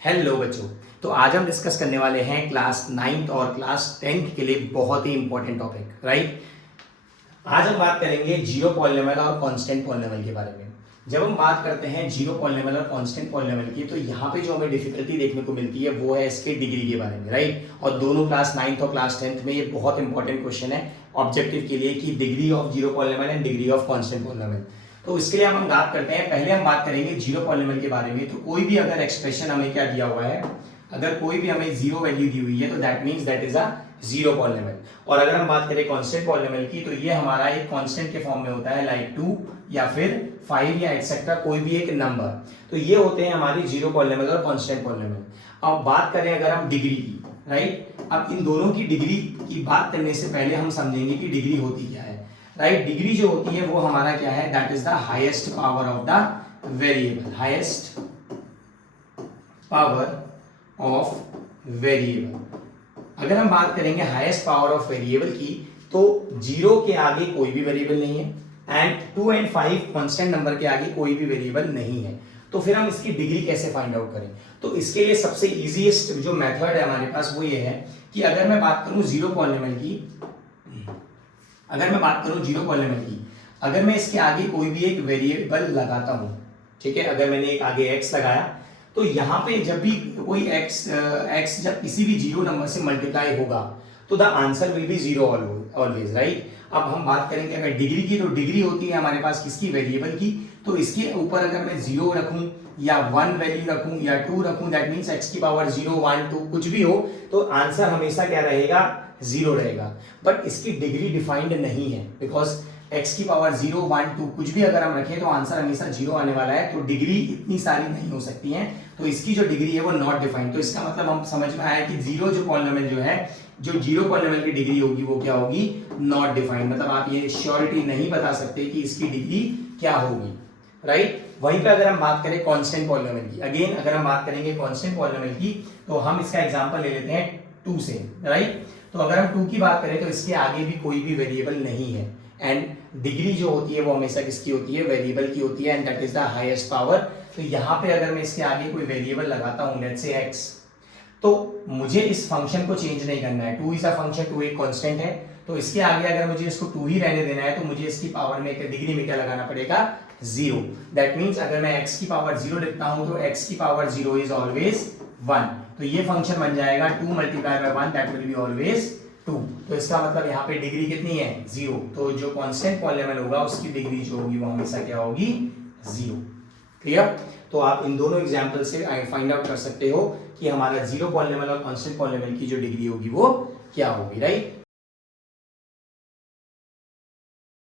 Hello बच्चों। तो आज हम डिस्कस करने वाले हैं क्लास 9th और क्लास 10th के लिए बहुत ही इंपॉर्टेंट टॉपिक, राइट। आज हम बात करेंगे जीरो पॉलिनोमियल और कांस्टेंट पॉलिनोमियल के बारे में। जब हम बात करते हैं जीरो पॉलिनोमियल और कांस्टेंट पॉलिनोमियल की, तो यहाँ पे जो हमें डिफिकल्टी देखने को मिलती है वो है इसके डिग्री के बारे में, राइट। और दोनों क्लास 9th और क्लास 10th में ये बहुत इंपॉर्टेंट क्वेश्चन है ऑब्जेक्टिव के लिए कि degree of zero polynomial and degree of constant polynomial. तो इसके लिए हम बात करते हैं, पहले हम बात करेंगे जीरो पॉलिनोमियल के बारे में। तो कोई भी अगर एक्सप्रेशन हमें क्या दिया हुआ है, अगर कोई भी हमें जीरो वैल्यू दी हुई है तो that means that is a zero polynomial. और अगर हम बात करें कांस्टेंट पॉलिनोमियल की, तो ये हमारा एक कांस्टेंट के फॉर्म में होता है, लाइक 2 या फिर 5 या एक्सेट्रा कोई भी एक नंबर। तो ये होते हैं हमारी जीरो पॉलिनोमियल और कांस्टेंट पॉलिनोमियल। अब बात करें अगर हम डिग्री की, राइट। अब इन दोनों की डिग्री की बात करने से पहले हम समझेंगे कि डिग्री होती क्या है, राइट। डिग्री जो होती है वो हमारा क्या है, that is the highest power of the variable, highest power of variable. अगर हम बात करेंगे हाईएस्ट पावर ऑफ वेरिएबल की, तो जीरो के आगे कोई भी वेरिएबल नहीं है एंड 2 और 5 कांस्टेंट नंबर के आगे कोई भी वेरिएबल नहीं है। तो फिर हम इसकी डिग्री कैसे फाइंड आउट करें? तो इसके लिए सबसे इजीएस्ट जो मेथड है हमारे पास वो ये है कि अगर मैं बात करूं जीरो पॉलिनोमियल की, अगर मैं बात करूं जीरो पॉलिनोमियल की, अगर मैं इसके आगे कोई भी एक वेरिएबल लगाता हूं, ठीक है, अगर मैंने एक आगे x लगाया, तो यहाँ पे जब भी कोई x जब किसी भी जीरो नंबर से मल्टीप्लाई होगा तो the answer will be zero always, right. अब हम बात करेंगे अगर डिग्री की, तो डिग्री होती है हमारे पास किसकी, वेरिएबल की। तो इसके ऊपर अगर मैं जीरो रखूं या 1 वैल्यू रखूं या 2 रखूं, दैट मींस x की पावर 0 1 2 कुछ भी हो, तो आंसर हमेशा क्या रहेगा, जीरो रहेगा। बट इसकी डिग्री डिफाइंड नहीं है, बिकॉज x की पावर 0 1 2 कुछ भी अगर हम रखें तो आंसर हमेशा जीरो आने वाला है। तो डिग्री इतनी सारी नहीं हो सकती है, तो इसकी जो डिग्री है वो नॉट डिफाइंड। तो इसका मतलब हम समझ में आया कि जीरो जो पॉलिनोमियल जो है, जो जीरो पॉलिनोमियल की डिग्री होगी वो क्या होगी, नॉट डिफाइंड। मतलब आप ये श्योरिटी नहीं बता सकते कि इसकी डिग्री क्या होगी, राइट। वहीं पे अगर हम बात करें कांस्टेंट पॉलिनोमियल की, अगेन अगर हम बात करेंगे कांस्टेंट पॉलिनोमियल की, तो हम इसका एग्जांपल ले लेते हैं 2 से, राइट। तो अगर हम 2 की बात करें तो इसके आगे भी कोई भी वेरिएबल नहीं है एंड डिग्री जो होती है वो हमेशा किसकी होती है, वेरिएबल की होती है, and that is the highest power. तो यहाँ पे अगर मैं इसके आगे कोई वेरिएबल लगाता हूँ, लेट्स से x, तो मुझे इस फंक्शन को चेंज नहीं करना है। 2 इज अ फंक्शन, 2 एक कांस्टेंट है, तो इसके आगे अगर मुझे इसको 2 ही रहने देना है, तो मुझे इसकी पावर में डिग्री में क्या लगाना पड़ेगा, 0। दैट मींस अगर मैं x की पावर 0 लिखता हूं तो x की पावर 0 इज ऑलवेज 1। तो ये फंक्शन बन जाएगा 2 multiply by 1, that will be always 2। तो इसका मतलब यहाँ पे डिग्री कितनी है, 0। तो जो कांस्टेंट पॉलिनोमियल होगा उसकी डिग्री जो होगी वो हमेशा क्या होगी, 0। क्लियर? तो आप इन दोनों एग्जांपल से फाइंड आउट कर सकते हो कि हमारा जीरो पॉलिनोमियल और कांस्टेंट पॉलिनोमियल की जो डिग्री होगी वो क्या होगी, राइट।